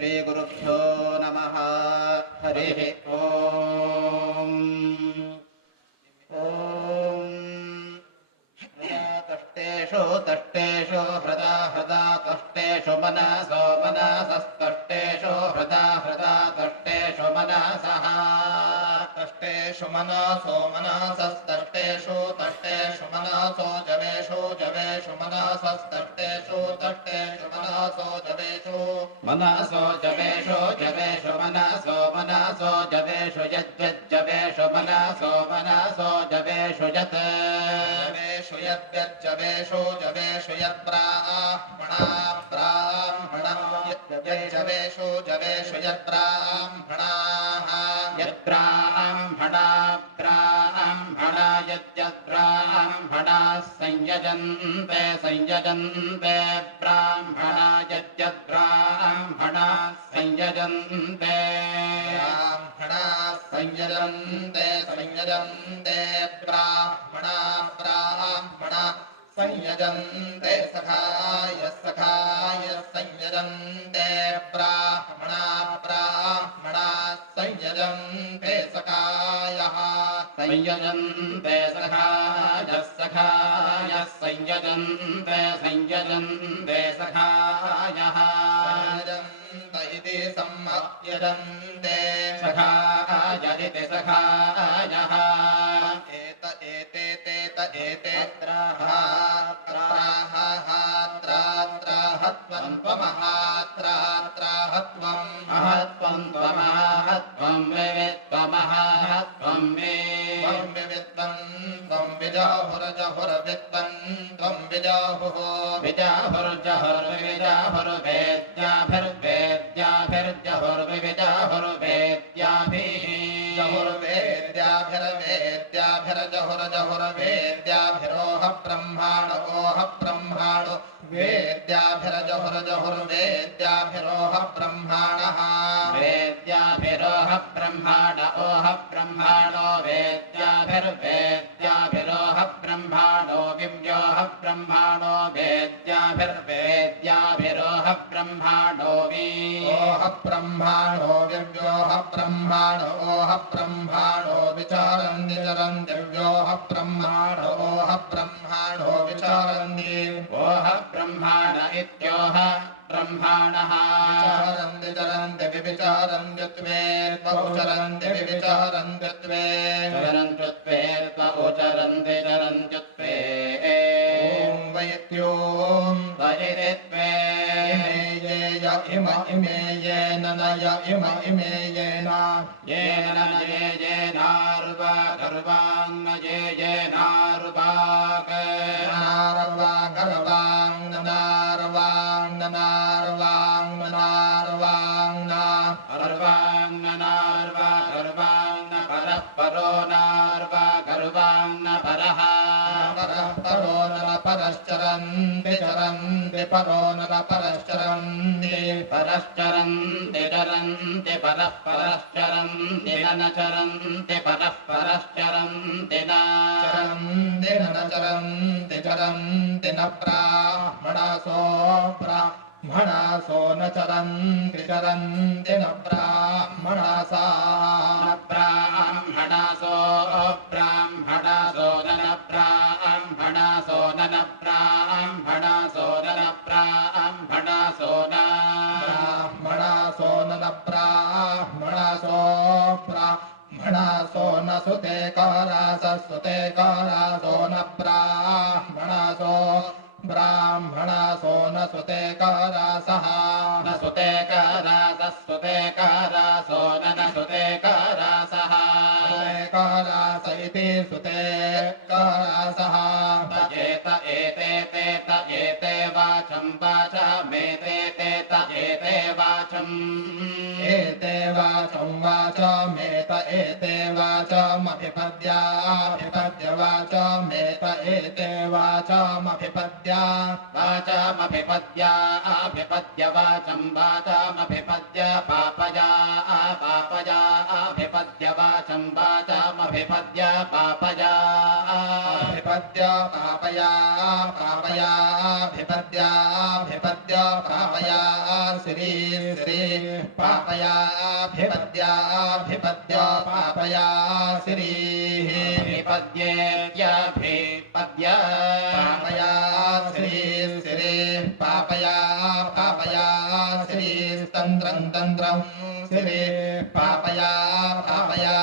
श्रीगुरुभ्यो नमः हरिः ॐ तष्टेषु तष्टेषु हृदा हृदा तष्टेषु मनसो मनसस्तष्टेषु हृदा हृदा तष्टेषु मनसः तष्टेषु मनसो मनसस्तष्टेषु तष्टेषु मनसो जवेषु जवेषु मनसस्तष्टेषु तष्टेषु मनसो जवेषु मनसो जवेषु जवेषु मनसो मनसो जवेषु यज्जवेषु मनसो मनसो जवेषु यत् जवेषु यद्यज्जवेषु जवेषु यद्ब्राह्मणा ब्राह्मणा यज्जवेषु जवेषु यद्ब्राह्मणाः यद्ब्राह्मणा ब्राह्मणा यद्यद्ब्राह्मणाः संयजन्ते संयजन्ते ब्राह्मणा यद्यद्ब्राह्मणाः संयजन्ते ब्राह्मणाः संयजन्ते संयजन्ते ब्राह्मणा ब्राह्मणा संयजन्ते सखाय सखाय संयजन्ते ब्राह्मणा ब्राह्मणा संयजन्ते सखायः संयजन्ते सखाय सखाय संयजन्ते संयजन्ते सखायः संयजन्त इति सम्यजन्ते सखाय इति सखायः त्राहत्वं त्वमहात्राहत्वं महत्वं त्वमहत्वं विवित्वमहत्वं मे विवित्वं त्वं विजाहुरजहुरवित्वं त्वं विजाहुः विजाहुर्जहुर्वेद्याभिर्वेद्याभिर्जहुर्विजाहुर्वेद्याभिः जहुर्वेद्याभिरजहुरजहुरवेद्याभिरोह ब्रह्माणोह ब्रह्माणो वेद्याभिरजहुरजहुर्वेद्याभिरोह ब्रह्माणः वेद्याभिरोह ब्रह्माण ओह ब्रह्माणो वेद्याभिर्वेद्याभिरोह ब्रह्माणो विव्योह ब्रह्माणो वेद्याभिर्वेद्याभिरोह ब्रह्माणो ओह ब्रह्माणो विव्योह ब्रह्माणो ओह ब्रह्माणो विचारन्ति चरन्ति व्योह ब्रह्माणो ओह ब्रह्माणो विचारन्ति ओह ब्रह्माण इत्योह ब्रह्माणः विचारन्ति चरन्ति विविचारन्ति त्वे त्वौचरन्ति विविचारन्ति त्वे चरन्ति त्वे त्वौचरन्ति चरन्ति त्वे ॐ वैत्यों वयिरे त्वे इमे येन न य इमे येन येन न ये येनार्वा गर्वाङ् ये येनार्वाक् नार्वा गर्वाङ् नार्वाङ् नार्वाङ् नार्वाङ् नार्वाङ् नार्वा गर्वाङ् परः परो नार्वा गर्वाङ् परः परः परो न परश्चरन्ति चरन्ति परो न परश्चरन्ति परश्चरन्ति चरन्ति परः परश्चरन्ति न चरन्ति परः परश्चरन्ति न चरन्ति न चरन्ति चरन्ति न ब्राह्मणासो ब्राह्मणासो न चरन्ति चरन्ति न ब्राह्मणासा न ब्राह्मणासो ब्राह्मणासो न ब्राह्मणासो न ब्राह्मणासो न ब्राह्मणासो न ब्राह्मणासो न ब्राह्मणासो ब्राह्मणासो न सुते कारासुते कारासो न ब्राह्मणासो ब्राह्मणासो न सुते कारासः न सुते कारासुते कारासो न सुते कारासः सुते कारास इति सुते कारासः तजेत एते तेत एते वाचं वाचामेते तेत एते वाचम् एते वाचं वाचामेत एते वाचामभिपद्याभिपद्य वाचामेत एते वाचामभिपद्या वाचामभिपद्या अभिपद्य वाचं वाचामभिपद्य पापया पापया अभिपद्य वाचं वाचामभिपद्य पापया भिपद्य पापया पापयाभिपद्याभिपद्य पापया श्री श्री पापयाभिपद्याभिपद्य पापया श्रीः विपद्येत्यभिपद्य पापया श्री श्री पापया पापया श्रीस्तन्द्रं तन्द्रं श्री पापया पापया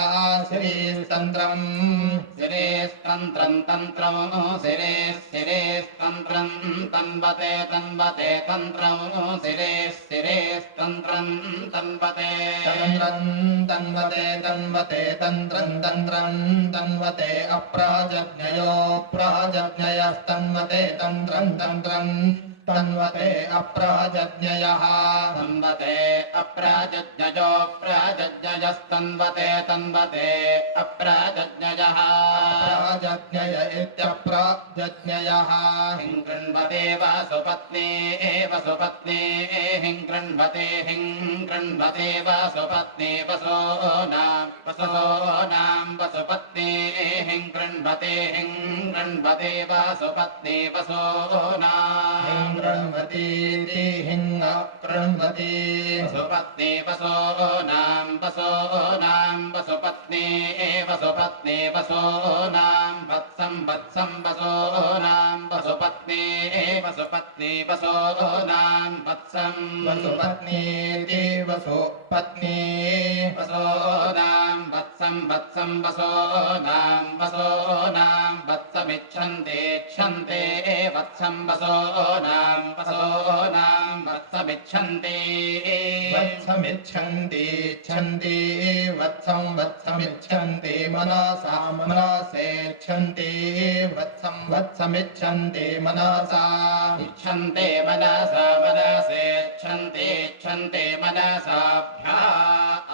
श्रीस्तन्द्रं श्रीस्तन्द्रं तन्त्रं श्रीस्तन्द्रं तन्वते तन्वते तन्त्रं श्रीस्तन्द्रं तन्वते तन्त्रं तन्वते तन्वते तन्त्रं तन्त्रं तन्वते अप्राजज्ञयो प्राजज्ञयस्तन्वते तन्त्रं तन्त्रं तन्वते अप्राजज्ञयः तन्वते अप्राजज्ञयो प्राजज्ञयस्तन्वते तन्वते अप्राजज्ञयः प्राजज्ञय इत्यप्राजज्ञयः हिं कृण्वते वसुपत्नी वसुपत्नी हिं कृण्वते वसुपत्नी वसोनां वसुपत्नी हिं कृण्वते वसुपत्नी वसोनां कृण्वतीति हिं कृण्वती वसुपत्नी वसोनां वसुपत्नी वसोनां वत्सं वसोनां वसुपत्नी वसोनां वत्सं वसुपत्नीति वसुपत्नी वसोनां वत्सं वसोनां वत्समिच्छन्ते वत्सं वसोनां वत्समिच्छन्ति छन्ति वत्समिच्छन्ति मनसा मनसेच्छन्ति वत्समिच्छन्ति मनसा इच्छन्ते मनसा मनसेच्छन्ते मनसाभ्या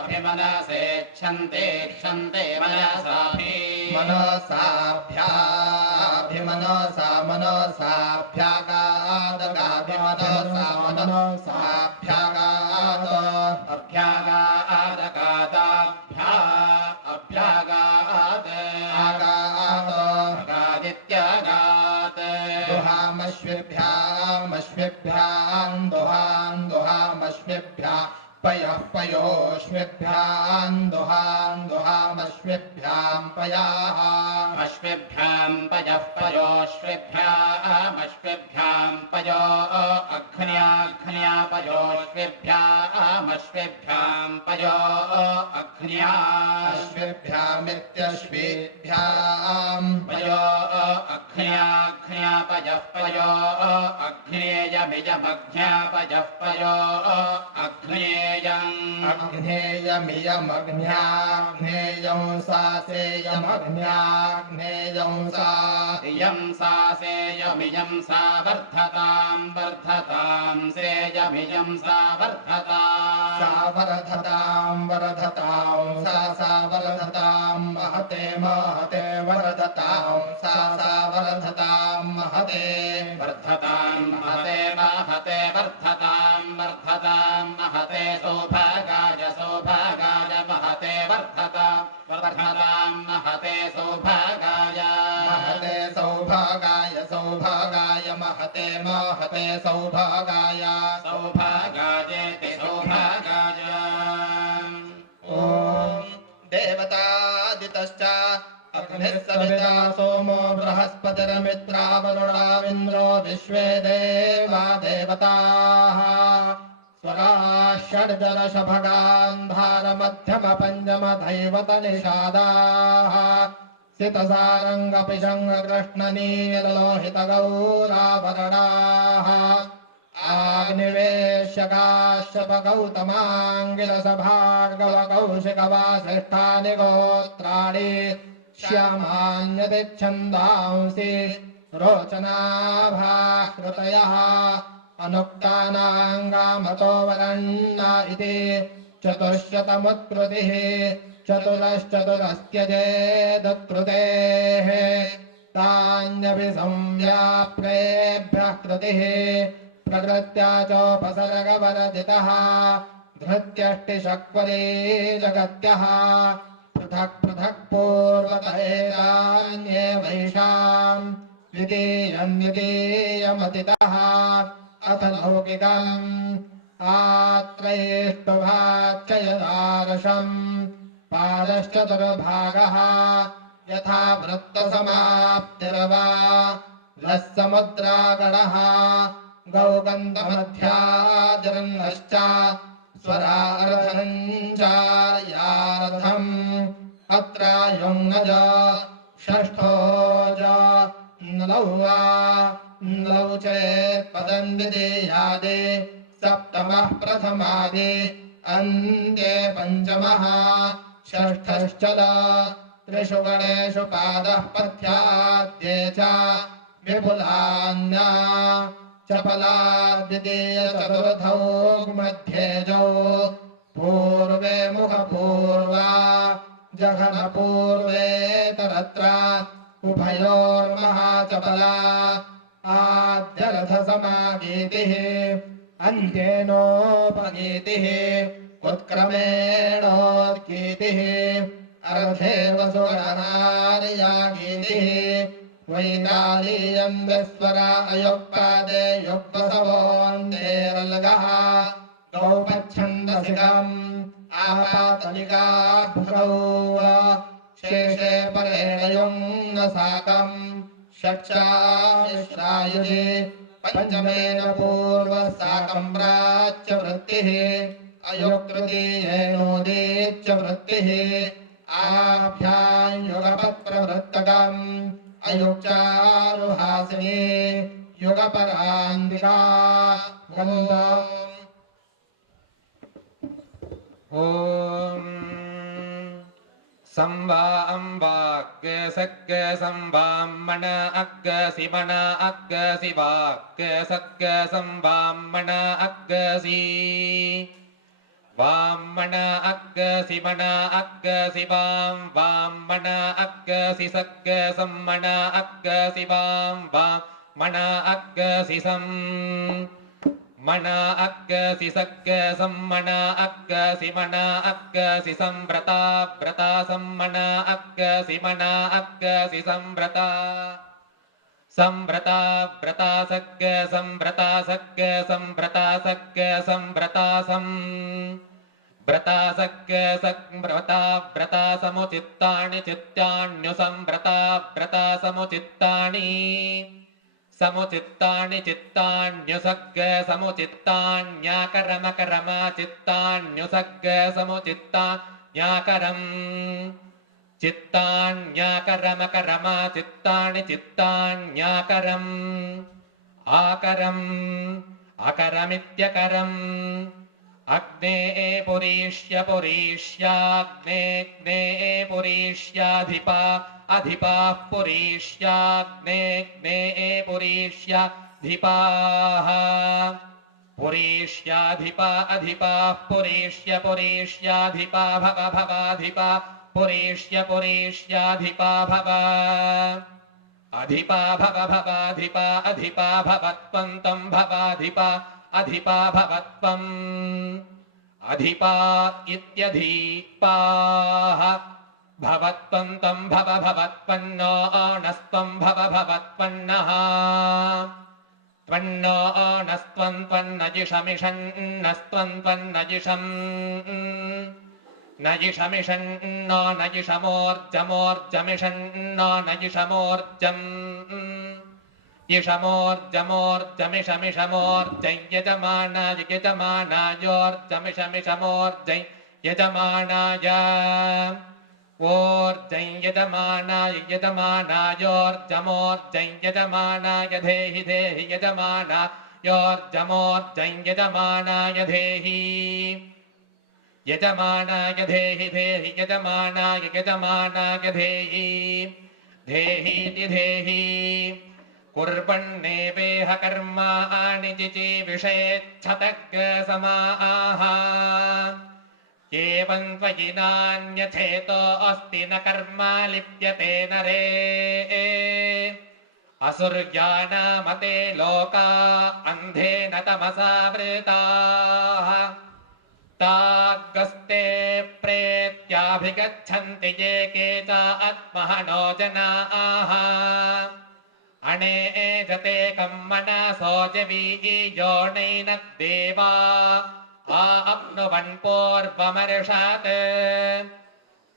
अभिमनसेच्छन्ते मनसाभ्याभिमनसा मनसाभ्यागादगाभिमनसाभ्यागाद अभ्यागादगादाभ्या अभ्यागाद आगादित्यागाद दुहामश्विभ्यां दुहामश्विभ्या पयः पयोश्विभ्यां दुहामश्विभ्यां पयाः अश्विभ्यां पयः पयोश्विभ्यामश्विभ्यां पयो अघ्न्या पयोश्विभ्यामश्विभ्यां पयो अघ्न्या अश्विभ्यामित्यश्विभ्यां पयो अघ्न्या पयः पयो अघ्नेयमियमघ्न्या पयः पयो अग्नेयमियमग्न्याग्नेयं सासेयमग्न्याग्नेयं सा इयं सासेयमियं सा वर्धतां सेयमियं सा वर्धतां सा वर्धतां महते वर्धतां सा वर्धतां महते वर्धतां महते वर्धतां महते सौभागाय महते वर्धतां महते सौभागाय महते सौभागायेति सौभागाय ॐ देवतादितश्च अग्निः सविता सोमो बृहस्पतिर्मित्रावरुणाविन्द्रो विश्वे देवा देवताः स्वराः षड्जरशभगान्धारमध्यमपञ्चमधैवतनिषादाः सितसारङ्गपिशङ्गकृष्णनीललोहितगौराभरणाः आग्निवेश्यकाश्यपगौतमाङ्गिलसभार्गवकौशिकवासिष्ठानि गोत्राणि श्यामान्यतिच्छन्दांसि रोचनाभाहृतयः अनुक्तानाङ्गामतो वरण्णा इति चतुश्शतमुत्कृतिः चतुरश्चतुरस्त्यजेदत्कृतेः तान्यपि संव्याप्रेभ्यः कृतिः प्रकृत्या चोपसर्गवरदितः धृत्यष्टिशक्वरी जगत्यः पृथक् पृथक् पूर्वत एतान्येवैषाम् द्वितीयमतितः अथ लौकिकम् आत्रैष्टुभाच्चयदार्शम् पादश्चतुर्भागः यथा वृत्तसमाप्तिर्वा लः समुद्रागणः गौगन्धमध्याजन्नश्च स्वरार्धनम् च यार्धम् अत्रायुङ्नज षष्ठोज नलौ वा नलौ चेत्पदम् द्वितीयादि सप्तमः प्रथमादि अन्ते पञ्चमः षष्ठश्चल त्रिषु गणेषु पादः पथ्याद्ये च विपुलान्या चपला द्वितीयचतुर्थौ मध्येजौ पूर्वे मुखपूर्वा जघनपूर्वेतरत्र उभयोर्महाचपला आद्यरथसमागीतिः अन्त्येनोपगीतिः उत्क्रमेणोद्गीतिः अर्धे वसुगणार्यागीतिः वैतालीयम् विस्वरा अयुक्पादे युक्पसवोऽन्तेरल्गः गौपच्छन्दसिकम् आपातलिका भुगौ शेषे परेण युङ् साकम् षट्चाश्रायुजे पञ्चमेन पूर्वः साकम् प्राच्य वृत्तिः अयुक्तृतीयेनोदीच्य वृत्तिः आभ्याम् युगपत्प्रवृत्तकम् अयुक्चारुहासिनी युगपरान्तिका ॐ संवाम्वाक् सक् संवाम्मण अक् सिमण अक् सिवाक् सक् संवाम्मण अक् सि वाम्मण अक् सिमण अक् सिवां वाम्मण अक् सि सक् सम्मण अक् सिवां वाम्मण अक् सि सम् मण अक् सि सक् सम्मण अक् सिमण अक् सि संव्रता व्रता सम्मण अक् सिमण अक् सि संव्रता संव्रता व्रता सक् संव्रता सक् संव्रता सक् संव्रता सम् व्रता सक् संव्रता व्रता समुचित्तानि चित्तान्युसंव्रता व्रता समुचित्तानि समुचित्तानि चित्तान्युसग् समुचित्तान्याकरमकरम चित्तान्युसग् समुचित्तान्याकरम् चित्तान्याकरमकरम चित्तानि चित्तान्याकरम् आकरम् अकरमित्यकरम् अग्ने पुरीष्य पुरीष्याग्नेऽग्ने पुरीष्याधिपा अधिपाः पुरीष्याग्नेऽग्ने पुरीष्याधिपाः पुरीष्याधिपा अधिपाः पुरीष्य पुरीष्याधिपा भव भवाधिपा पुरीष्य पुरीष्याधिपा भव अधिपा भव भवाधिपा अधिपा भवत्वन्तं भवाधिपा अधिपा भवत्वम् अधिपा इत्यधिपाः भवत्वन्तं भव भवत्वन्नो नस्त्वं भव भवत्वन्नः त्वन्नो नस्त्वं त्वन्नजिषमिषन्नस्त्वं त्वन्नजिषम् नजिषमिषन्नो नजिषमोर्जमोर्जमिषन्नो नजिषमोर्जम् यिषमोर्जमोर्जमिषमिषमोर्जं यजमानाय यजमानायोर्जमिषमिषमोर्जं यजमानाय ओर्जं यजमानाय यजमानायोर्जमोर्जं यजमानाय धेहि धेहि यजमानायोर्जमोर्जं यजमानाय धेहि यजमानाय धेहि धेहि यजमानाय यजमानाय धेहि धेहीति धेहि कुर्वन्नेवेह कर्माणि चिचीविषेच्छतग् समाः एवं त्वयि नान्यथेतो अस्ति न कर्मा लिप्यते नरे असुर्यानामते लोका अन्धेन तमसा वृताः तागस्ते प्रेत्याभिगच्छन्ति ये के च आत्महनो जनाः अणे जते कम्मनसो जवीयो नैनद्देवा आप्नुवन् पूर्वमर्षात्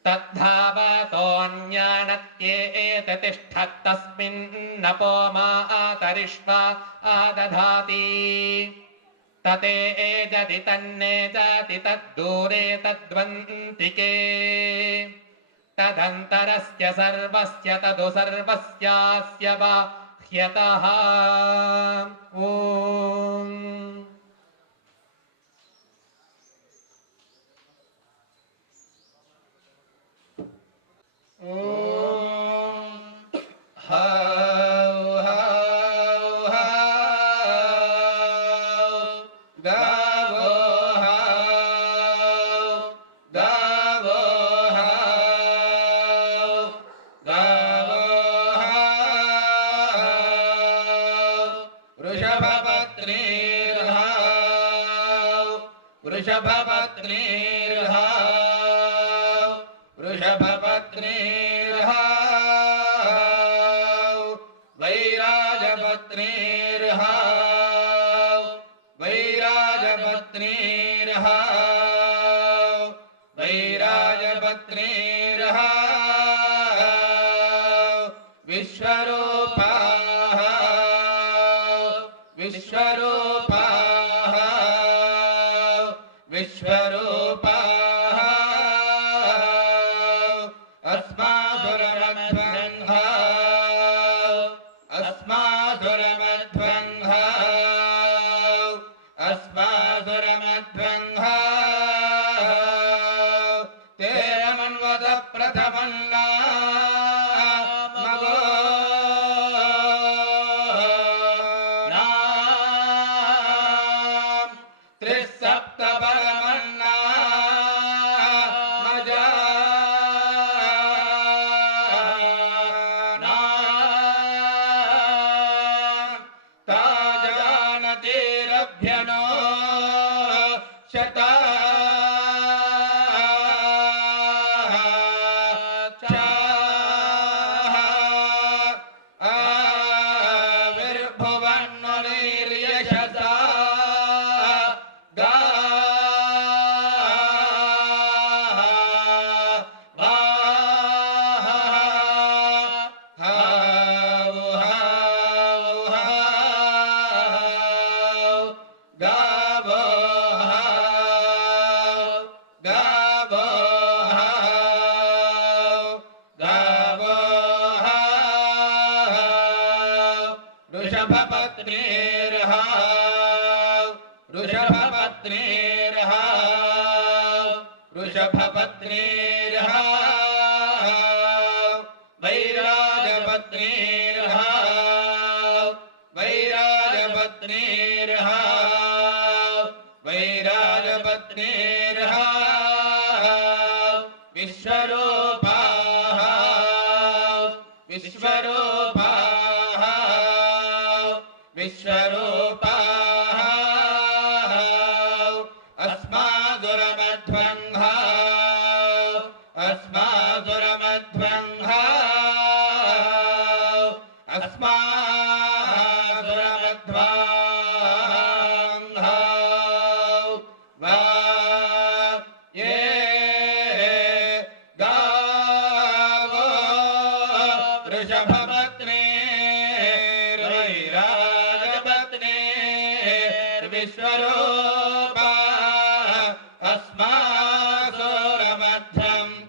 तद्धावतोऽन्यानत्येततिष्ठत्तस्मिन्नपो मातरिष्वा आदधाति तते एजति तन्ने जाति तद्दूरे तद्वन्तिके तदन्तरस्य सर्वस्य तदु सर्वस्यास्य बाह्यतः ॐ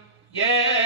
अस्मासुरमध्यं ये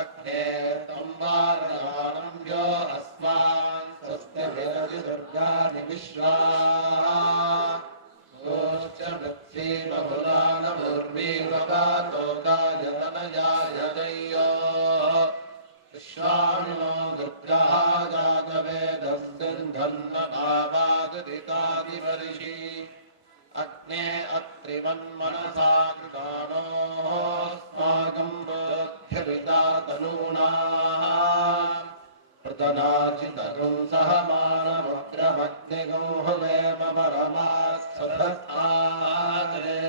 अग्ने तम्बारयाणं यो अस्मान् स्वस्तिभिरधि दुर्गाणि विश्वा सोश्च वृत्सी बहुलानमुर्वीवगातो गायतनयाय दैयो विश्वामिनो दुर्गाः जातवेदं सिन्धन्नभावादितादिवर्षि अग्ने अत्रिवन्मनसा कृतानोऽस्माकं बोध्यविदा तनूनाः प्रदनाचितगुं सह मानमग्रमग्निगं हुवेम परमात्सधस्तारे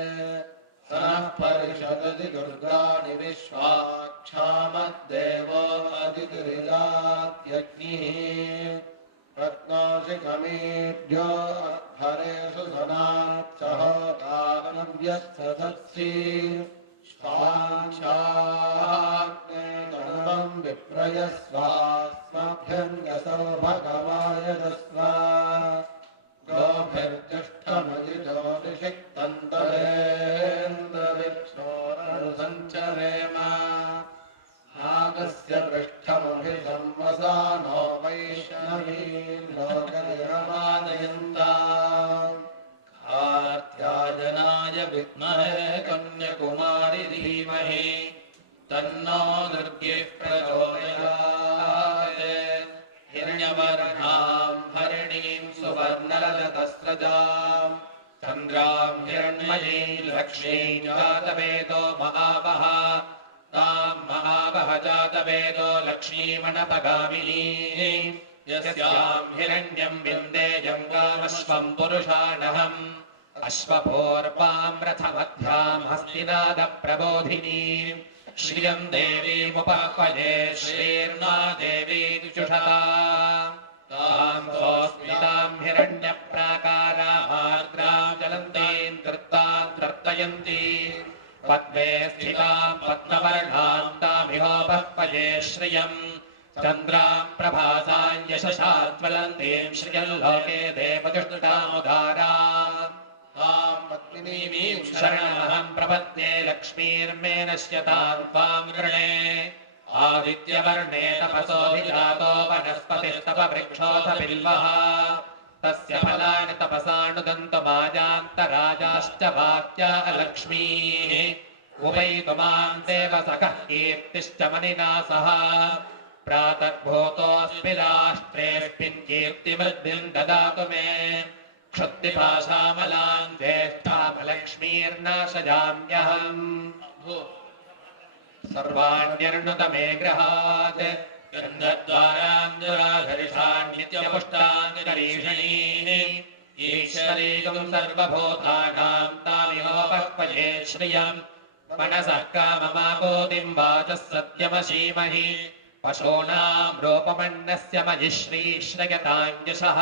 स नः परिषदति दुर्गाणि विश्वाक्षामद्देवो अदितिरिदात्यग्निः रत्नाशिखमीढ्यो हरेषु सनात्सहोदानव्यस्तसत्सि स्वाक्षाग्ने तनुवं विप्रयस्वास्मभ्यङ्गसौ भगवायजस्व गोभिर्जुष्टमजितोदिषिक्तन्तरेन्द्रविक्षोरनुसञ्चरेम नागस्य पृष्ठमभिसंवसानो वैष्णवीं लोकनिरमादयन्ता कार्त्यायनाय विद्महे कन्याकुमारि धीमहि तन्नो दुर्गिः प्रचोदयात् हिरण्यवर्णां हरिणीं सुवर्णरजतस्रजां चन्द्रां हिरण्मयीं लक्ष्मीं जातवेदो महावः तां महावः जातवेदो लक्ष्मीमणपगामिनीं यस्यां हिरण्यं विन्देयं गामश्वं पुरुषाणहम् अश्वपूर्वां रथमध्यां हस्तिनादप्रबोधिनीं श्रियं देवीमुपाह्वये श्रीर्ना देवी जुषताम् तां सोऽस्मितां हिरण्यप्राकारामार्द्रां ज्वलन्तीं कृत्तां कर्तयन्ती पद्मे स्थितां पद्मवर्णां तामिहोपह्वये श्रियम् चन्द्रां प्रभासां यशसाज्वलन्तीं श्रियल्लोके देवजुष्टामुदाराम् तां पद्मिनीं शरणमहं प्रपद्ये लक्ष्मीर्मे नश्यतां त्वां वृणे आदित्यवर्णे तपसोऽभिजातो वनस्पतिस्तपवृक्षोऽथ बिल्वः तस्य फलानि तपसानुदन्तमाजान्तराजाश्च वाक्या अलक्ष्मीः उपैतुमां देवसखः कीर्तिश्च मनिना सह प्रातर्भूतोऽस्मि राष्ट्रेऽस्मिन् कीर्तिवृद्धिं ददातु मे क्षुत्तिपाशामलां ज्येष्ठामलक्ष्मीर्नाशयाम्यहम् सर्वाण्यर्णुत मे गृहात् गन्धद्वारान्धराधरिषान्नित्यपुष्टाङ्गरीषणीः ईश्वरीकं सर्वभूतानां तामिहोपह्वये श्रियम् मनसः काममाकोतिं वाचः सत्यमशीमहि पशूनां रूपमन्नस्य मयि श्रीश्रयतां यशः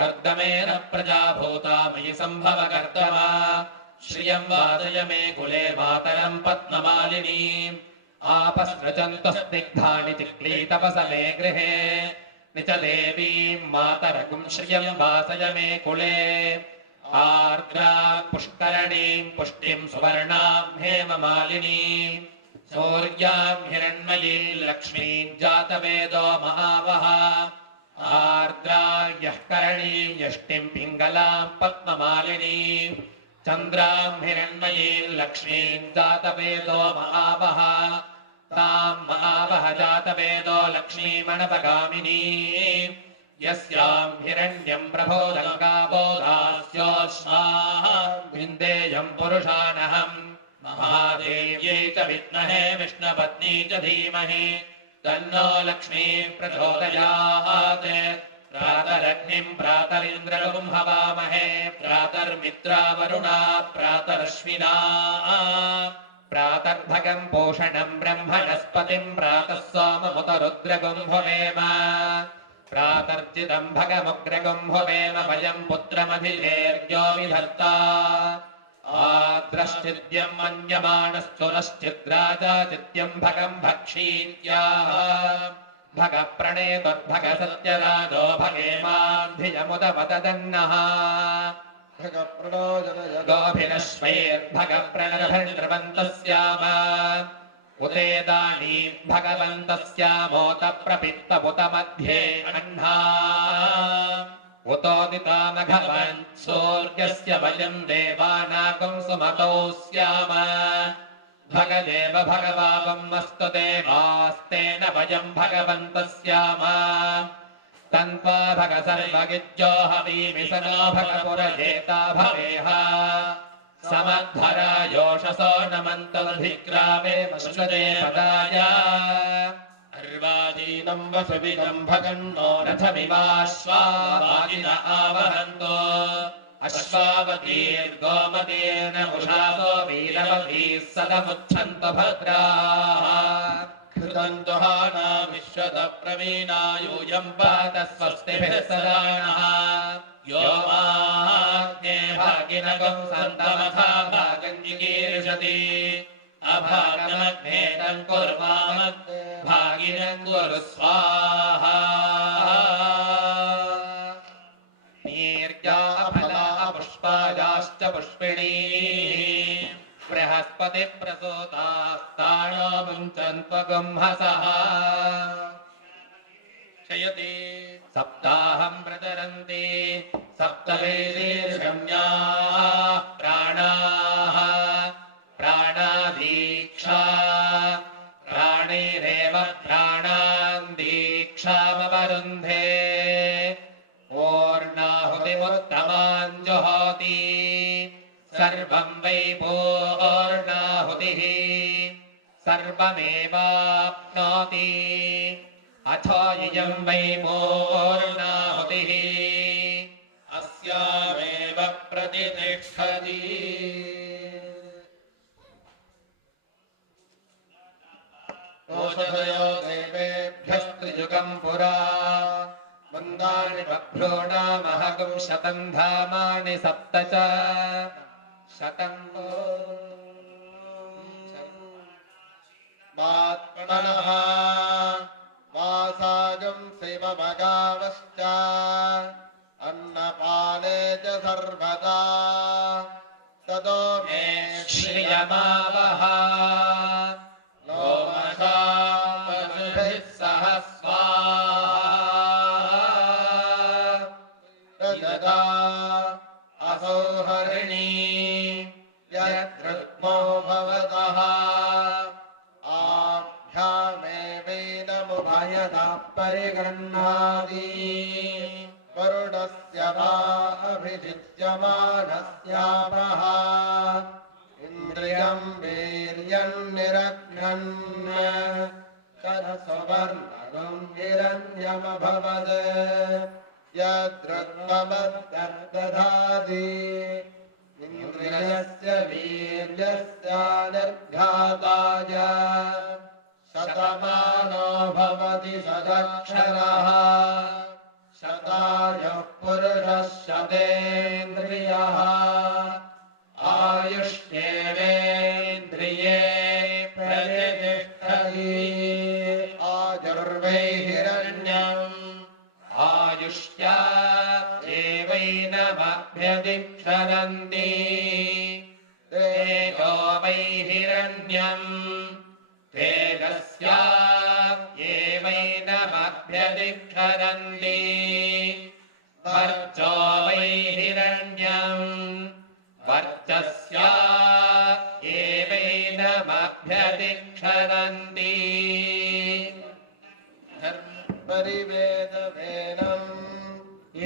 कर्दमेन प्रजा भूता मयि सम्भव कर्दमा श्रियं वादय मे कुले मातरं पद्ममालिनीम् आपस्रजन्तु स्निग्धानि चिक्लीतपस मे गृहे निचदेवीं मातरगुं श्रियं वासय मे कुले आर्द्रां पुष्करणीं पुष्टिं सुवर्णां हेममालिनीं सूर्यां हिरण्मयीं लक्ष्मीं जातवेदो महावः आर्द्रां करणीं यष्टिं पिङ्गलां पद्ममालिनीं चन्द्रां हिरण्मयीं लक्ष्मीं जातवेदो महावः तां महावः जातवेदो लक्ष्मीमणपगामिनीं यस्यां हिरण्यं प्रबोधङ्गाबोधास्योष्माः विन्देयं पुरुषानहम् महादेव्यै च विद्महे विष्णुपत्नी च धीमहि तन्नो लक्ष्मीः प्रचोदयात् प्रातरग्निं प्रातरिन्द्रगुं हवामहे प्रातर्मित्रा वरुणा प्रातरश्विना प्रातर्भगं पोषणं ब्रह्मणस्पतिं प्रातः सोममुतरुद्रगुं भवेम प्रातर्जितं भगमुग्रगुं भवेम वयं पुत्रमधिधेर्यो विधत्ता आद्रश्चिद्यं मन्यमानश्चुरश्चिद्राजाचिद्यं भगं भक्षीत्याह भगप्रणेतुर्भग सत्यराजो भगेमान् धियमुदवदन्नः गोभिरश्वैर्भगप्रणरभण्ड्रवन्तस्याम उतेदानीं भगवन्तस्यामोत प्रपित्तमुत मध्ये अह्ना उतोदितामघवन् सूर्यस्य वयं देवानागं सुमतौ स्याम भगदेव भगवावं मस्तु देवास्तेन वयं भगवन्तस्याम तन्त्वा भग सर्वगिज्जो हवीमि स नो भगपुरजेता भवेह समद्धरा योषसो नमन्तमधिग्रामे मश्नुते पदाय अर्वादीनं वसुविदं भगन्नो रथमिवाश्वावादिन आवहन्तो अश्वावतीर्गोमतेन उषासो वीरवतीः सदमुच्छन्त भद्राः कृतन्तु हाना विश्वतप्रवीणा यूयं पात स्वस्तिभिः सदा नः यो माग्ने भागिनगं सन्तमथा भागं जिगीर्षति अभागमग्ने तं कुर्वामग् भागिनं कुरु स्वाहा नीर्या फला पुष्पायाश्च पुष्पिणी बृहस्पति प्रसूतास्तानो मुञ्चन्त्वगुंहसः क्षयति सप्ताहं प्रचरन्ति सप्तवेदीर्षम्याः प्राणाः प्राणादीक्षा प्राणैरेव प्राणान् दीक्षामवरुन्धे पूर्णाहुतिमुत्तमान् जुहोति सर्वं वै पूर्णाहुतिः सर्वमेवाप्नोति अथो इयं वै पूर्णाहुतिः अस्यामेव प्रतिष्ठति ओषधयो देवेभ्यस्त्रियुगं पुरा वन्दानि बभ्रूणामहगुं शतं धामानि सप्त च शतं मात्मनः वासागं शिवमगावश्च अन्नपाने च सर्वदा ततो मे श्रियमावह लोमशा पशुभिः सह स्वाहा यदा असौ हरिणी यद्रुक्मो भवतः आभ्यामेवैनमुभयतः परिगृह्णाति वरुणस्य वा अभिषिच्यमानस्यापः इन्द्रियं वीर्यं निरघ्नन् तदसुवर्णं हिरण्यमभवत् यद्रुक्ममद्दधाति इन्द्रियस्य वीर्यस्य निर्घाताय शतमानो भवति सदक्षरः शतायुः पुरुषः शतेन्द्रियः आयुष्येवेन्द्रिये प्रतिष्ठति आयुर्वै हिरण्यम् आयुष्या एवैनमभ्यदिक्षरन्ति तेजो वै हिरण्यम् तेजस्या एवैनमभ्यदिक्षरन्ति वर्चो वै हिरण्यम् वर्चस्या एवैनमभ्यदिक्षरन्ति परिवेदवेनम्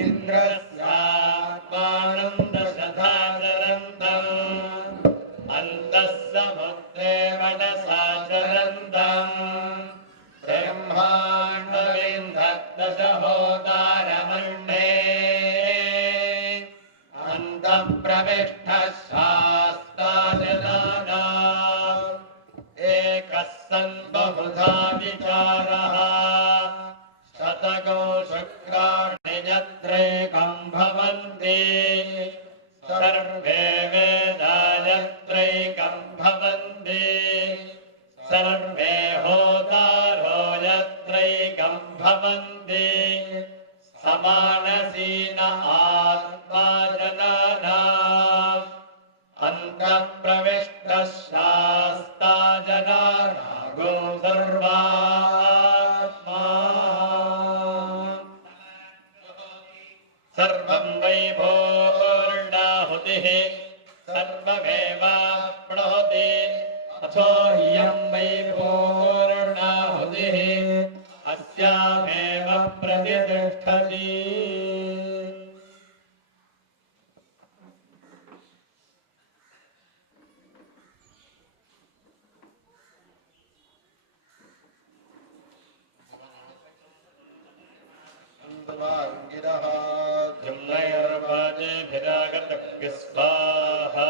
इन्द्रस्यात्मानं दशधाचरन्तम् अन्तः समुद्रे वनसाचरन्तम् ब्रह्माण्डविन्दद्दशहोतारमण्डे अन्तः प्रविष्टः शास्ताजनानाम् एकः सन् बहुधा विचारः शतको शुक्राणि यत्रैकं भवन्ति सर्वे वेदा यत्रैकं भवन्ति सर्वे होतारो यत्रैकं भवन्ति समानसीन आत्मा जनानाम् इष्टः शास्ता जनानागो सर्वात्मा सर्वं वै पूर्णाहुतिः सर्वमेवाप्नोति अथो ह्यं वै पूर्णाहुतिः अस्यामेव प्रतिष्ठति गिरः जुम्नैर्वाजेभिरागतभ्य स्वाहा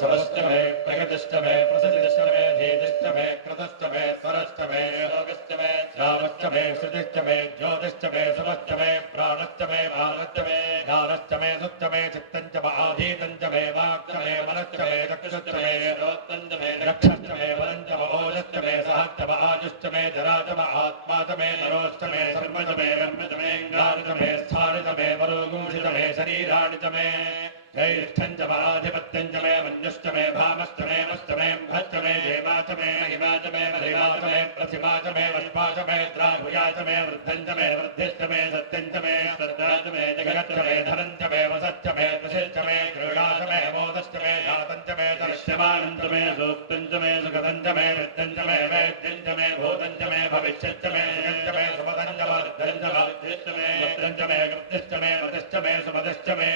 समस्तमे प्रगतिष्टमे प्रसदिष्टमे धीतिष्टमे कृतष्टमे स्वरष्टमे योगष्टमे ध्यानष्टमे श्रुतिष्टमे ज्योतिष्टमे समष्टमे प्राणष्टमे मानष्टमे ज्ञानष्टमे सुष्टमे चित्तञ्चमे आधीतञ्चमे वाक्चमे मनश्चमे चक्षुष्टमे श्रोत्रञ्चमे रक्षष्टमे वरञ्चम ओजष्टमे सहष्टम आजुष्टमे जराचम आत्माचमे नरोष्टमे सर्वचमे ब्रह्मचमे ज्ञानचमे स्थानिचमे वरोगुंसितमे शरीराणिचमे जैष्ठञ्चमाधिपत्यञ्चमे मन्युष्टमे भामष्टमे मष्टमे भष्टमे जेमाचमे महिमाचमे महिमाचमे प्रतिमाचमे वष्पाचमे द्राहुयाचमे वृद्धञ्चमे वृद्धिष्टमे सत्यञ्चमे श्रद्धाचमे जगच्चमे धनञ्चमे वसच्चमे प्रशिष्टमे क्रीडाचमे मोदष्टमे जातञ्चमे दृश्यमानञ्चमे सूक्तञ्चमे सुगतञ्चमे वृद्धञ्चमे वैद्यञ्चमे भूतञ्चमे भविष्यच्चमे जगञ्चमे सुमदञ्चमे वृद्धञ्चमे कृतिष्टमे मतिष्टमे सुमतिष्टमे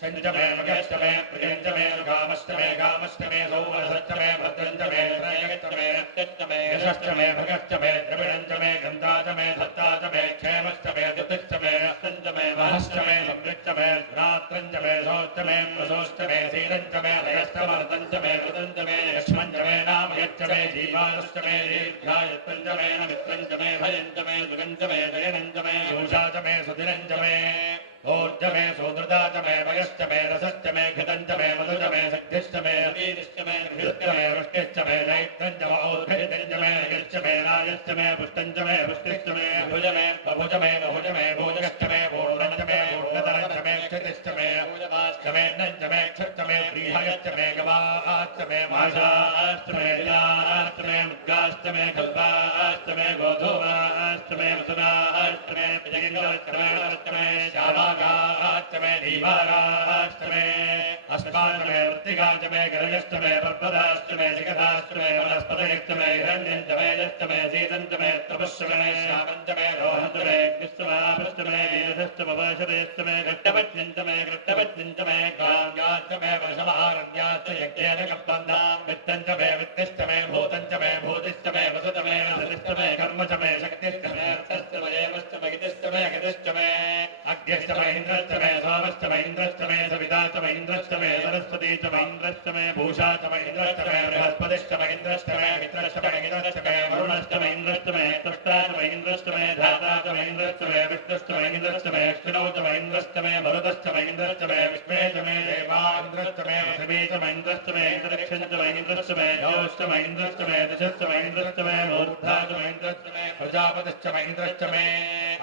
संजमे मगष्टमे प्रियंजमे गामष्टमे गामष्टमे सौवसष्टमे भद्रंजमे त्रयगष्टमे रक्तष्टमे यशष्टमे भगष्टमे द्रविणंजमे गंधाचमे धत्ताचमे क्षेमष्टमे द्युतिष्टमे अष्टंजमे महष्टमे संवृष्टमे रात्रंजमे सौष्टमे प्रसोष्टमे सीरंजमे लयष्टमर्दंजमे कृतंजमे यष्मंजमे नामयच्चमे जीवाष्टमे दीर्घायत्तंजमे नमित्रंजमे भयंजमे सुगंजमे दयनंजमे योषाचमे सुधिरंजमे ऊर्जमे सोदृदाचमे वयश्चमे रसश्चमे घृतञ्चमे मधुचमे सग्धिश्चमे अतीनिश्चमे हृष्टमे वृष्टिश्चमे नैत्रञ्चम और्घितञ्चमे यश्चमे राजश्चमे पुष्टञ्चमे पुष्टिश्चमे भुजमे बहुजमे बहुजमे भोजगश्चमे पूर्णञ्चमे पूर्णतरञ्चमे क्षतिश्चमे पूजवाश्चमे नञ्चमे क्षश्चमे व्रीहयश्चमे गवाश्चमे माषाश्चमे दिलाश्चमे मुद्गाश्चमे कल्पाश्चमे गोधूमाश्चमे मसुनाश्चमे पिजगिन्द्रश्चमे श्यामागाश्चमे दीवागाश्चमे अष्टाचमे वृत्तिकाचमे गरुडश्चमे पर्वताश्चमे शिखराश्चमे वनस्पतिश्चमे हिरण्यञ्चमे यश्चमे सीतञ्चमे तपश्चमे श्यामञ्चमे रोहञ्चमे कृष्णमापश्चमे वीरधश्चमवशदेश्चमे घट्टपत्यञ्चमे घट्टपत्यञ्चमे गाङ्गाश्चमे वशमहारण्याश्च यज्ञेन कप्पन्दां वित्तञ्चमे वित्तिश्चमे भूतञ्चमे भूतिश्चमे वसुतमे सतिश्चमे कर्मचमे शक्तिश्चमे अर्थश्चमे एवश्चमे गितिश्चमे गतिश्चमे अग्निश्चमे इन्द्रश्चमे सोमश्चमे इन्द्रश्चमे सविताश्चमे इन्द्रश्चमे सरस्वतीश्चमे इन्द्रश्चमे भूषाश्चमे इन्द्रश्चमे बृहस्पतिश्चमे इन्द्रश्चमे मित्रश्चमे इन्द्रश्चमे वरुणश्चमे इन्द्रश्चमे तुष्टाश्चमे इन्द्रश्चमे धाताश्चमे इन्द्रश्चमे विष्णुश्चमे इन्द्रश्चमे अश्विनौश्चमे इन्द्रश्चमे मरुतश्चमे इन्द्रश्चमे विष्णुश्चमे देवान्द्रश्चमे पृथिवीश्चमे इन्द्रश्चमे अन्तरिक्षश्चमे इन्द्रश्चमे योश्चमे इन्द्रश्चमे दिशश्चमे इन्द्रश्चमे मूर्धाश्चमे इन्द्रश्चमे प्रजापतिश्चमे इन्द्रश्चमे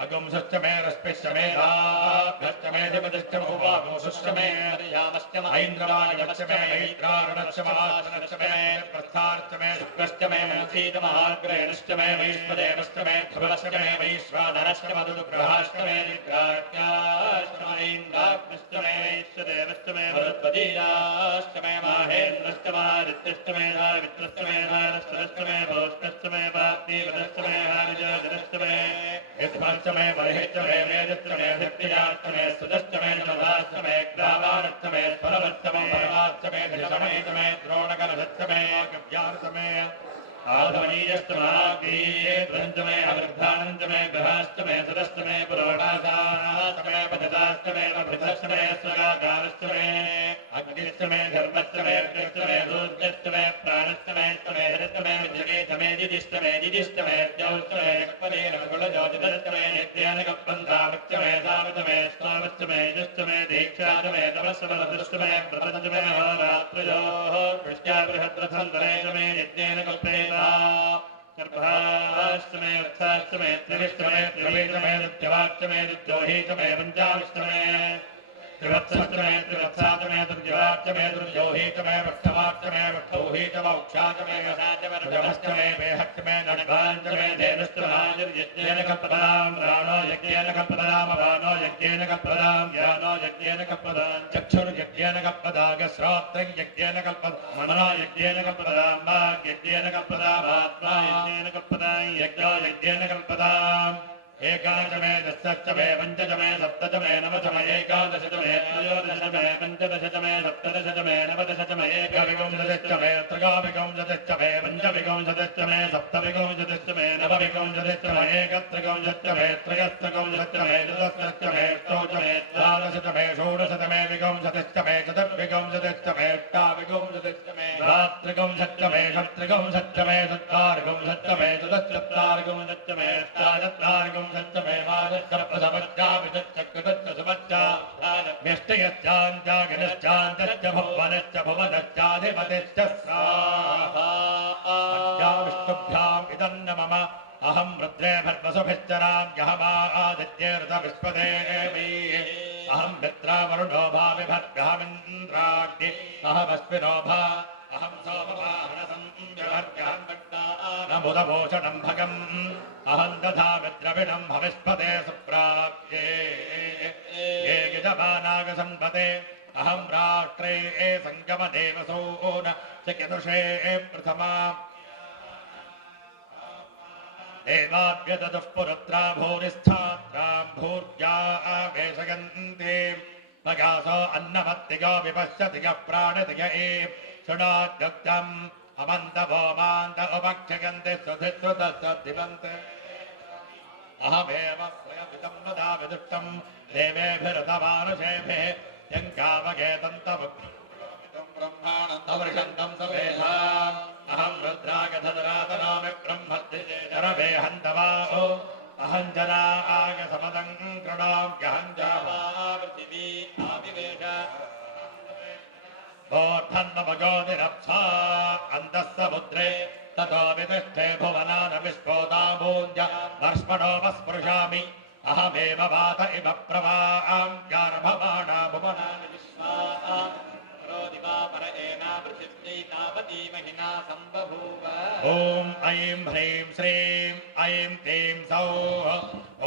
अगुंसश्चमे रश्मिश्चमे राभ्यश्चमे धिपतिश्चमे उपागुंसश्चमे हरियामश्चमे ऐन्द्रवायवश्चमे ऐन्द्रारुणश्चमे आसनश्चमे प्रस्थाश्चमे शुक्रश्चमे मनसीतमहाग्रहणश्चमे वैश्वदेवश्चमे ध्रुवश्चमे वैश्वानरश्चमे दुर्ग्रहाश्चमे निग्राह्याश्चमे इन्द्राग्निश्चमे वैश्वदेवश्चमे भरद्वतीयाश्चमे माहेन्द्रश्चमे आदित्यश्चमे सावित्रश्चमे सारस्वतश्चमे भौष्णश्चमे पार्थिवश्चमे हरिजनश्चमे यद्भश्चमे बर्हिश्चमे मेजश्चमे धिक्तियाश्चमे सुदश्चमे नमदाश्चमे ग्रावानश्चमे स्वरवश्चमे परमाश्चमे धृषमयितमे द्रोणकलशश्चमे गव्यार्थमे आधवनीयस्तमाग्ने त्रञ्चमे अवृद्धानञ्चमे ग्रहाष्टमे सदष्टमे पुरोडासाष्टमे पचदाष्टमे नभृतष्टमे स्वगाकारष्टमे अग्निष्टमे धर्मष्टमे अर्घष्टमे सूर्यष्टमे प्राणष्टमे हरिष्टमे विजयेष्टमे जिदिष्टमे जिदिष्टमे द्यौष्टमे कपले नवकुलज्योतिदष्टमे नित्येन कप्पन्धावष्टमे सावष्टमे स्वावष्टमे युष्टमे दीक्षाष्टमे तपस्वरदष्टमे प्रपञ्चमे होरात्रयोः कृष्या बृहद्रथन्तरेशमे यज्ञेन कल्पेता गर्भाष्टमे वत्साष्टमे त्रिविष्टमे त्रिवेदमे नित्यवाष्टमे नित्योहीतमे पञ्चाविष्टमे त्रिवत्सष्टमे त्रिवत्साष्टमे दुर्जवाष्टमे दुर्योहीतमे वक्षवाष्टमे वक्षौहीतमौक्षाष्टमे वसाष्टमे वेहष्टमे नड्भाष्टमे धेनुष्टमायुर्यज्ञेन कल्पतां प्राणो यज्ञेन कल्पतां अपानो यज्ञेन कल्पतां ज्ञानो यज्ञेन कल्पतां चक्षुर्यज्ञेन कल्पतां श्रोत्रं यज्ञेन कल्पतां मनः यज्ञेन कल्पतां वाक् यज्ञेन कल्पतां आत्मा यज्ञेन कल्पतां यज्ञो यज्ञेन कल्पताम् एकादशमे दशमे पञ्चदशमे सप्तदशमे नवदशमे एकादशतमे त्रयोदशतमे पञ्चदशतमे सप्तदशतमे नवदशतमे एकविंशतितमे त्रयोविंशतितमे पञ्चविंशतितमे सप्तविंशतितमे नवविंशतितमे एकत्रिंशतितमे त्रयस्त्रिंशतितमे चतुस्त्रिंशतितमे अष्टौतमे द्वादशतमे षोडशतमे विंशतितमे चतुर्विंशतितमे अष्टाविंशतितमे द्वात्रिंशतितमे षट्त्रिंशतितमे चत्वारिंशतितमे चतुश्चत्वारिंशतितमे अष्टाचत्वारिंशतितमे सप्तमे मादच्छपदमज्जाविदच्छकृतच्छसुमच्चा व्यष्टयश्चान्त्यागिनश्चान्तश्च भुवनश्च भुवनश्चाधिपतिश्च स्वाहा विष्णुभ्याम् इदन्न मम अहं रुद्रे भर्वसुभिश्चराम्यहमादित्ये ऋतविष्पदेवी अहं मित्रावरुणो भाविभर्गहमिन्द्राग्नि अहमस्मिनो भा अहं सोमवाहनसं व्यभर्गहं भक्तानमुदभूषणं भगम् अहं दधामि द्रविणं हविष्पदे सुप्राप्ये ये यजमानागसन्पते अहं राष्ट्रे सङ्गमदेवसून चतुषे प्रथमा देवाभ्यदतुः पुरुत्रा भूरिस्थात्रां भूर्या वेशयन्ति मगासो अन्नमत्तिगो विपश्यति यः प्राणतिग एव शृणोद्युक्तम् अमन्तभोमान्त उपक्षयन्ति सुधिश्रुतस्तद्धिवन्ति अहमेव स्वयमिदं वदामि दुष्टं देवेभिरतमानुषेभिः यङ्कावगेतन्तमुक्तं ब्रह्माणन्तवर्षन्तं सवेधाम् अहं रुद्रागधरातनामि ब्रह्मद्विजरवे हन्तवाहो अहं जनागसमदं कृणाम्यहं जावा पृथिवी आविवेश बोद्धन्मगोनिरप्सा अन्तः समुद्रे ततो वितिष्ठे भुवनान विस्फोटामूञ्ज वर्ष्मणोपस्पृशामि अहमेव वात इव प्रवां गर्भमाणा भुवनानि विश्वा ॐ ऐं ह्रीं श्रीं ऐं क्लीं सौः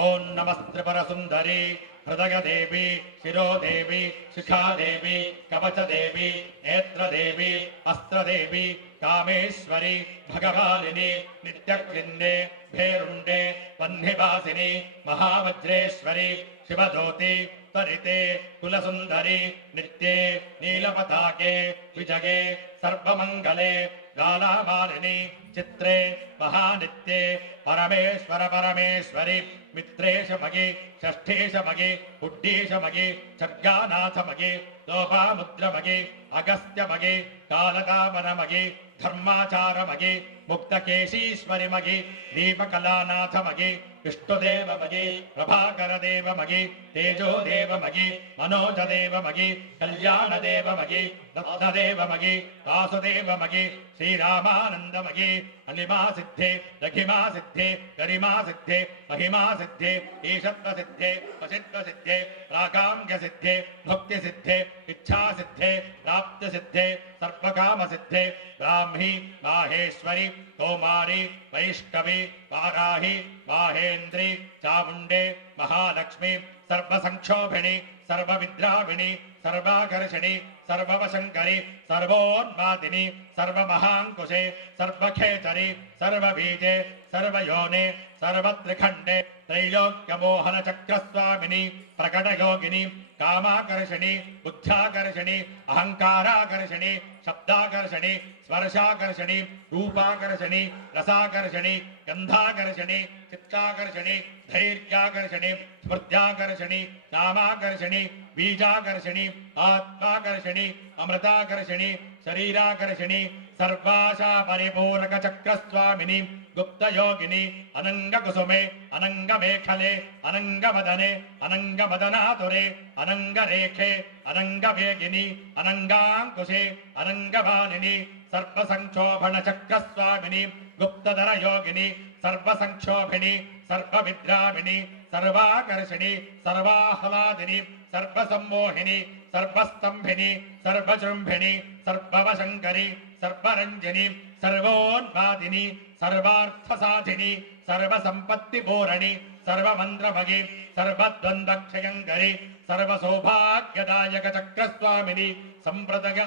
ॐ नमस्त्रिपुरसुन्दरी हृदयदेवी शिरोदेवी शिखादेवी कवचदेवी नेत्रदेवी अस्त्रदेवी कामेश्वरी भगवालिनी नित्यक्लिन्ने भेरुण्डे वह्निवासिनी महावज्रेश्वरी शिवज्योति त्वरिते कुलसुन्दरी नित्ये नीलपताके विजये सर्वमङ्गले गालामालिनी चित्रे महानित्ये परमेश्वर परमेश्वरी मित्रेशमगे षष्ठेशमगे उड्डीशमगे छड्गानाथमगे लोपामुद्रमगे अगस्त्यमगे कालकामनमगे धर्माचारमगे मुक्तकेशीश्वरिमगे दीपकलानाथमगे विष्णुदेवमगे प्रभाकरदेवमगे तेजोदेवमगे मनोजदेवमगे कल्याणदेवमगे रत्नदेवमगे वासुदेवमगे श्रीरामानन्दमगे अनिमासिद्धे लघिमासिद्धे गरिमासिद्धे महिमासिद्धे ईशत्वसिद्धे वसित्वसिद्धे प्राकाम्यसिद्धे भुक्तिसिद्धे इच्छासिद्धे प्राप्तिसिद्धे सर्वकामसिद्धे ब्राह्मी माहेश्वरी कौमारी वैष्णवी वाराही माहेन्द्री चामुण्डे महालक्ष्मी सर्वसंक्षोभिणी सर्वविद्राविणी सर्वाकर्षणि सर्ववशङ्करि सर्वोन्मादिनि सर्वमहाङ्कुशे सर्वखेचरि सर्वबीजे सर्वयोने सर्वत्रिखण्डे त्रैलोक्यमोहनचक्रस्वामिनि प्रकटयोगिनि कामाकर्षणि बुद्ध्याकर्षणि अहङ्काराकर्षणि शब्दाकर्षणि स्पर्शाकर्षणि रूपाकर्षणि रसाकर्षणि गन्धाकर्षणि चित्ताकर्षणि धैर्याकर्षणि स्मृत्याकर्षणि नामाकर्षणि बीजाकर्षणि आत्माकर्षणि अमृताकर्षणि शरीराकर्षणि सर्वाशा परिपूरक चक्रस्वामिनि गुप्तयोगिनि अनङ्गकुसुमे अनङ्गमेखले अनङ्गमदने अनङ्गमदनातुरे अनङ्गरेखे अनङ्गवेगिनि अनङ्गाङ्कुशे अनङ्गवालिनि सर्वसंक्षोभणचक्रस्वामिनि गुप्तधरयोगिनि सर्वसंक्षोभिणि सर्वविद्राविणि सर्वाकर्षिणि सर्वाह्लादिनि सर्वसम्मोहिनि सर्वस्तंभिनि सर्वजृम्भिणि सर्ववशङ्करि सर्वरञ्जिनि सर्वोन्मादिनि सर्वार्थसाधिनि सर्वसम्पत्तिपूरणि सर्वमन्त्रभगि सर्वद्वन्द्वक्षयङ्करि सर्वसौभाग्यदायक चक्रस्वामिनि सम्प्रदग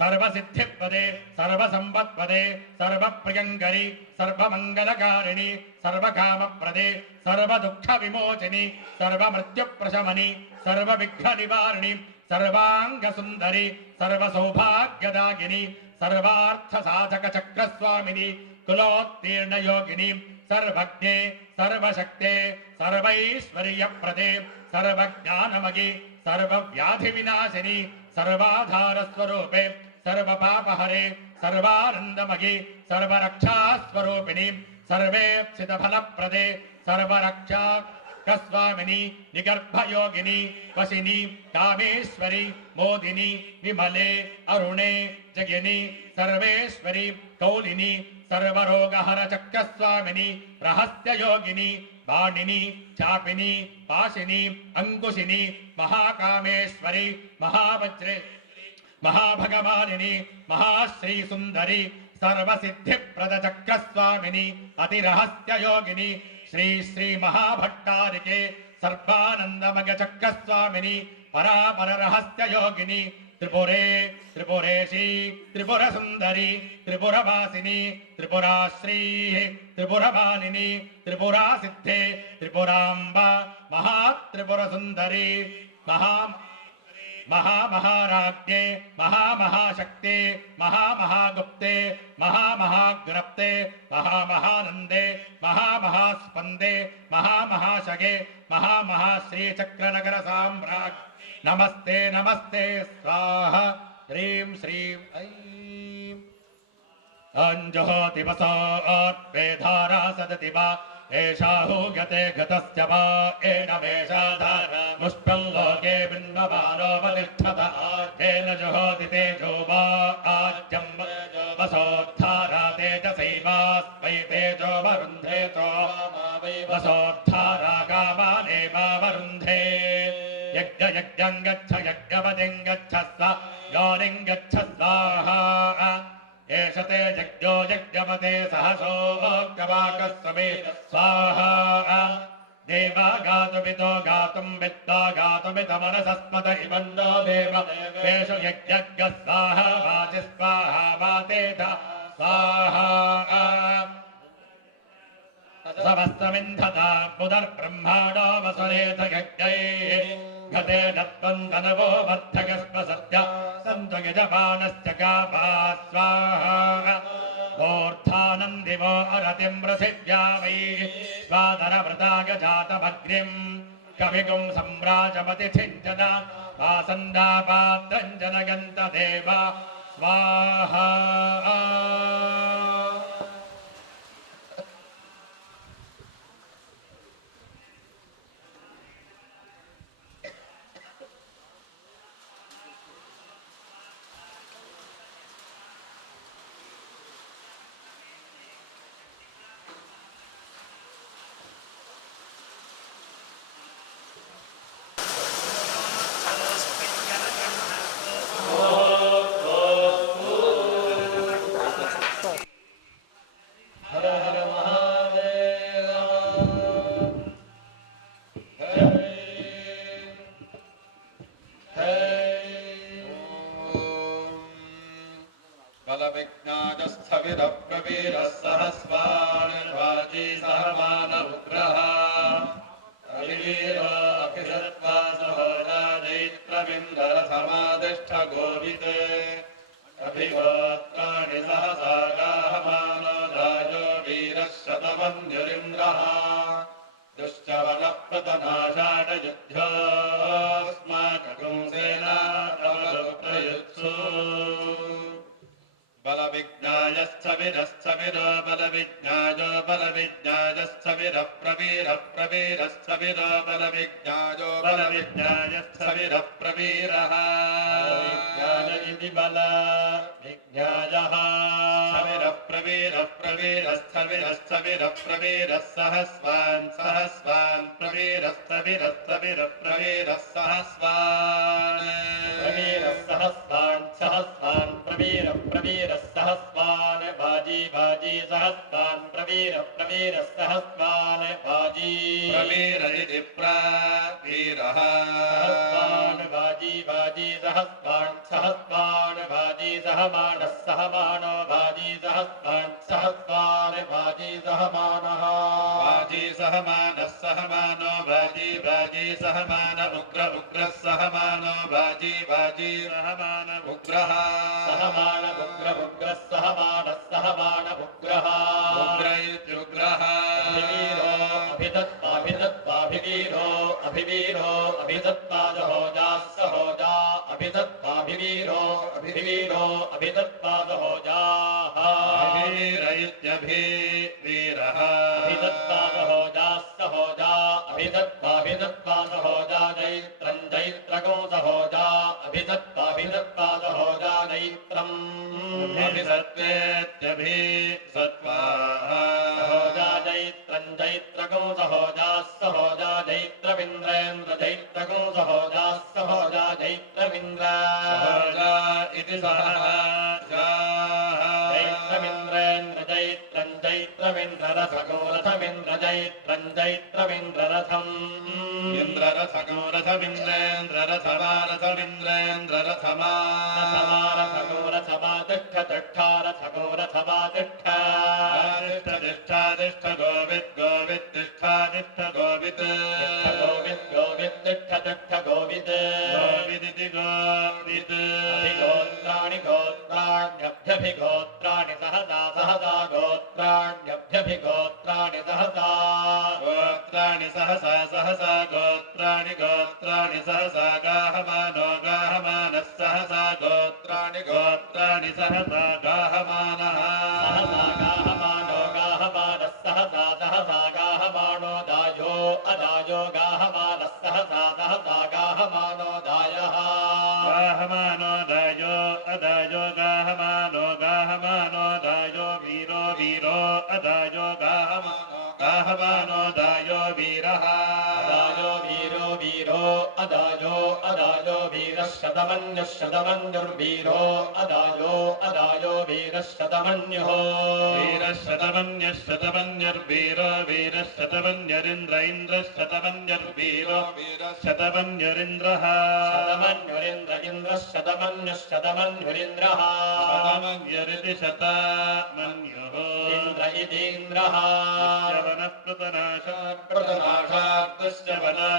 सर्वसिद्धिपदे सर्वसम्पत्पदे सर्वप्रियङ्करि सर्वमङ्गलकारिणि सर्वकामप्रदे सर्वदुःखविमोचिनि सर्वमृत्युप्रशमनि सर्वविघ्ननिवारिणि सर्वाङ्गसुन्दरि सर्वसौभाग्यदायिनि सर्वार्थसाधकचक्रस्वामिनि कुलोत्तीर्णयोगिनि सर्वज्ञे सर्वशक्ते सर्वैश्वर्यप्रदे सर्वज्ञानमयि सर्वव्याधिविनाशिनि सर्वाधारस्वरूपे सर्वपापहरे सर्वानन्दमयि सर्वरक्षास्वरूपिणि सर्वेप्सितफलप्रदे सर्वरक्षाकस्वामिनि निगर्भयोगिनि वशिनि कामेश्वरि मोदिनि विमले अरुणे जगिनि सर्वेश्वरि कौलिनि सर्वरोगहरचक्रस्वामिनि रहस्ययोगिनि बाणिनि चापिनि पाशिनि अंकुशिनि महाकामेश्वरि महावज्रे महाभगवानिनि महाश्रीसुन्दरि सर्वसिद्धिप्रदचक्रस्वामिनि अतिरहस्ययोगिनि श्री श्री महाभट्टारिके सर्वानन्दमयचक्रस्वामिनि परापररहस्ययोगिनि त्रिपुरे त्रिपुरेशी त्रिपुरसुन्दरि त्रिपुरवासिनि त्रिपुराश्री त्रिपुरवालिनि त्रिपुरासिद्धे त्रिपुराम्बा महात्रिपुरसुन्दरि महामहाराज्ञे महामहाशक्ते महामहागुप्ते महामहाग्रप्ते महामहानन्दे महामहास्पन्दे महामहाशगे महामहाश्रीचक्रनगर साम्राज्ञ नमस्ते नमस्ते स्वाहा ह्रीं श्रीं ऐं अंजहोतिवसो अर्पे धारा सदति वा एषा हूयते घतस्य वा एनमेषा धारा मुष्पल्लोके बिन्वमानोपतिष्ठत येन जुहोति तेजो वा आज्यं वसोद्धारा तेजसैवास्मै तेजो वरुन्धे चो वसोद्धारा कामानेवावरुन्धे यज्ञं गच्छ यज्ञपतिं गच्छ स्व योनिं गच्छ स्वाहा एष ते यज्ञो यज्ञपते सहसोऽग्रवाकस्वमे स्वाहा देवा गातुमितो गातुं विद्वा गातुमितमनसस्मत इमन्नो देव तेषु यज्ञज्ञ स्वाहा वाचि स्वाहा वातेथ स्वाहा समस्तमिन्धता पुनर्ब्रह्माणो वसुरेथ यज्ञैः घते नत्वं तनवो वर्धकस्म सत्य सन्तु यजमानस्य कामा स्वाहा ऊर्ध्वानन्दिवो अरतिं पृथिव्या वै स्वादरवृतागजातमग्निम् कविगुं सम्राजमतिथिञ्जना आसन्दापात्रं जनयन्त देवा स्वाहा तिष्ठ गोवित् अभिगोत्राणि सहसा गाहमानो दायो वीरः शतमन्युरिन्द्रः दुश्चवनः प्रतनाषाढयुध्योऽस्माकं सेना अवदुप्रयुत्सु बलविज्ञायस्थविरस्थविरो बलविज्ञायो बलविज्ञायस्थविरः प्रवीरः प्रवीरस्थविरो बलविज्ञायो बलविज्ञायस्थविरः प्रवीरः विज्ञाय इति बलविज्ञायः स्थविरः प्रवीरः प्रवीरस्थविरस्थविरः प्रवीरः सहस्वान् सहस्वान् प्रवीरस्थविरस्थविरः प्रवीरः सहस्वान् प्रवीरः सहस्वान् सहस्वान् प्रवीरः प्रवीरः सहस्वान् बाजी बाजी सहस्वान् प्रवीरः प्रवीरः सहस्वान् बाजी प्रवीर इति प्रवीरः सहस्वान् बाजी बाजी सहस्वान् सहस्वान् बाजी सहमानः सहमानो बाजी सहस्वान् सहस्वान् बाजी सहमानः बाजी सहमानः सहमानो बाजी बाजी सहमान उग्र उग्रः सहमानो बाजी बाजी सहमान उग्रः सहमान उग्र उग्रः सहमानः सहमान उग्रः उग्र इत्युग्रः अभिवीरो अभिदत्ताभिदत्ताभिवीरो अभिवीरो अभिदत्तादहोजाः सहोजा अभिदत्ताभिवीरो अभिवीरो अभिदत्तादहोजाः अभिवीर इत्यभिवीरः अभिदत्तादहोजाः सहोजा अभिदत्ताभिदत्तादहोजा जैत्रं जैत्रगो सहोजा अभिदत्ताभिदत्तादहोजा जैत्रम् अभिसत्त्वेत्यभिसत्त्वाः सहोजा जैत्रं जैत्रगो सहोजाः सहोजा जैत्रमिन्द्रेन्द्र जैत्रगो सहोजाः सहोजा जैत्रमिन्द्र सहोजा इति सहजाः जैत्रमिन्द्रेन्द्र जैत्रं जैत्रमिन्द्ररथगो रथमिन्द्र जैत्रं जैत्रमिन्द्ररथम् इन्द्ररथगो रथमिन्द्रेन्द्ररथमारथमिन्द्रेन्द्ररथमा रथमारथगो रथमा तिष्ठ तिष्ठा रथगो रथमा तिष्ठ तिष्ठ तिष्ठा तिष्ठ गोवित् गोवित् तिष्ठा तिष्ठ गोवित् गोवित् गोवित् तिष्ठ तिष्ठ गोवित् गोविदिति गोवित् अभिगोत्राणि गोत्राण्यभ्यभिगोत्राणि सहसा सहसा गोत्राण्यभ्यभिगोत्राणि सहसा गोत्राणि सहसा सहसा गोत्राणि गोत्राणि सहसा गाहमानो गाहमानः सहसा गोत्राणि गोत्राणि सहसा गाहमानः सहसा गाहमानो गाहमानः सहसा सहसा गाहमानो दायो अदायो गाहमानः सहसा सहसा गाहमानो दायः गाहमानो दायो अदायो गाहमानो गाहमानो दायो वीरो वीरो अदायो गाहमानो गाहमानो दायो वीरः अदायो वीरो वीरो अदायो अदायो वीरः शतमन्युः शतमन्युर्वीरो अदायो अदायो वीरः शतमन्युः वीरः शतमन्युः शतमन्युर्वीरो वीरः शतमन्युरिन्द्र इन्द्रः शतमन्युर्वीरो वीरः शतमन्युरिन्द्रः शतमन्युरिन्द्र इन्द्रः शतमन्युः शतमन्युरिन्द्रः शतमन्युरिति शतमन्युः इन्द्र इतीन्द्रः प्रतनाशात् वनः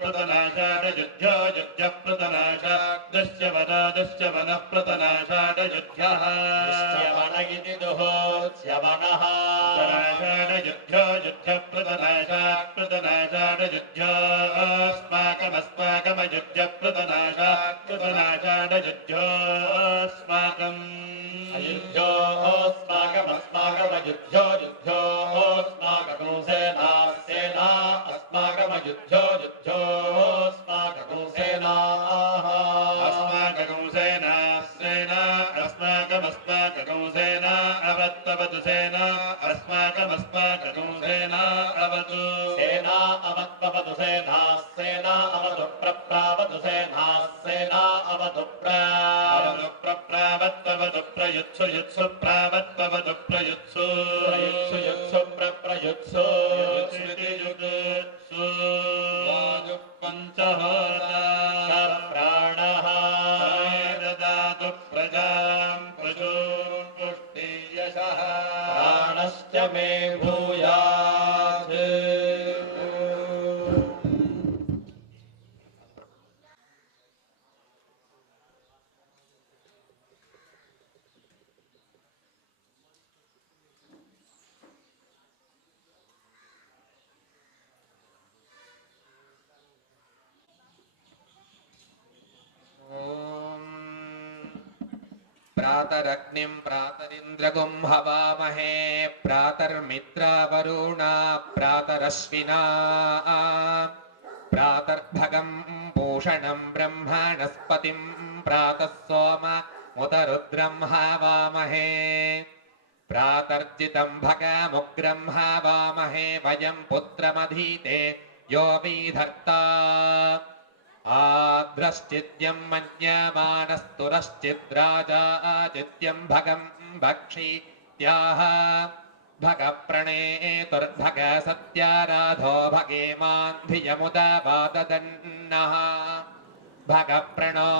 प्रतनाशात् युद्धो युद्ध प्रतनाशात् वनः प्रतनाशात् युद्धः वन इति दुहोत्स्यवनः प्रतनाशात् युद्धो युद्ध प्रतनाशात् युद्धोऽस्माकमस्माकमयुद्ध प्रतनाशात् युद्धोऽस्माकम् अयुद्धोऽस्माकमस्माकमयुद्धो युद्धोऽस्माकं सेना सेना अस्माकमयुद्धो युद्धोऽस्माकं सेनाः अस्माकं सेना सेना अस्माकमस्माकं सेना अवत्तवतु सेना अस्माकमस्माकं सेना अवतु सेना अवत्तवतु सेना सेना अवतु प्रप्रावतु सेना सेना अवतु प्रप्रावत्तवतु प्रयुत्सु युत्सु प्रावत्तवतु प्रयुत्सु प्रयुत्सु युत्सु प्रयुत्सु युत्सु पञ्चहोरा प्राणः ददातु प्रजां पशून् पुष्टियशः प्राणश्च मे भूयात् प्रातरग्निं प्रातरिन्द्रगुं हवामहे प्रातर्मित्रावरुणा प्रातरश्विना प्रातर्भगं पूषणं ब्रह्मणस्पतिं प्रातः सोम मुतरुद्रं हवामहे प्रातर्जितं भगमुग्रं हवामहे वयं पुत्रमधीते यो विधर्ता आद्रश्चिद्यं मन्यमानस्तुरश्चिद्राजाचिद्यं भगं भक्षीत्याह भगप्रणेतुर्भग सत्याराधो भगेमान् धियमुदवाददन्नः भगप्रणो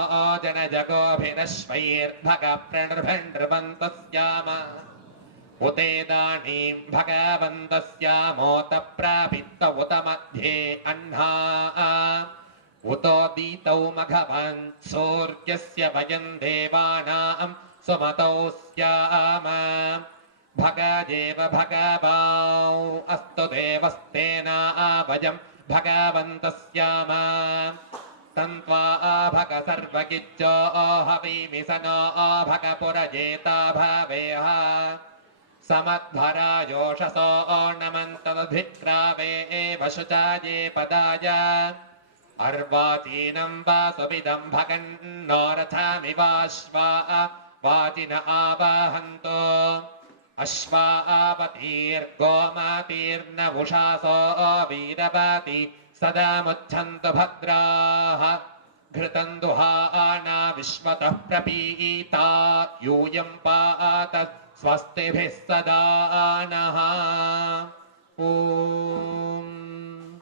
जनजगोभिरश्वैर्भगप्रणर्भण्डृवन्तस्याम उतेदानीं भगवन्तस्यामोत प्रापित्त उत मध्ये अह्ना उतोदीतौ मघवान् सूर्यस्य वयं देवानां सुमतौ स्याम भगदेव भगवाौ अस्तु देवस्तेना वयं भगवन्तस्याम तन्त्वा भग सर्वगिज्जो हवीमि स नो भग पुरजेता भवेह समध्वरायोषसो नमन्तद्भिक्रावे एव शुचाये पदाय अर्वाचीनं वासुविदं भगन्नो रथामिवाश्वा वाचिन आवाहन्तो अश्वा आवतीर्गोमातीर्नवुषासो वीरवाति सदा मुच्छन्तु भद्राः घृतं दुहाना विश्वतः प्रपीता यूयं पात स्वस्तिभिः सदा नः ॐ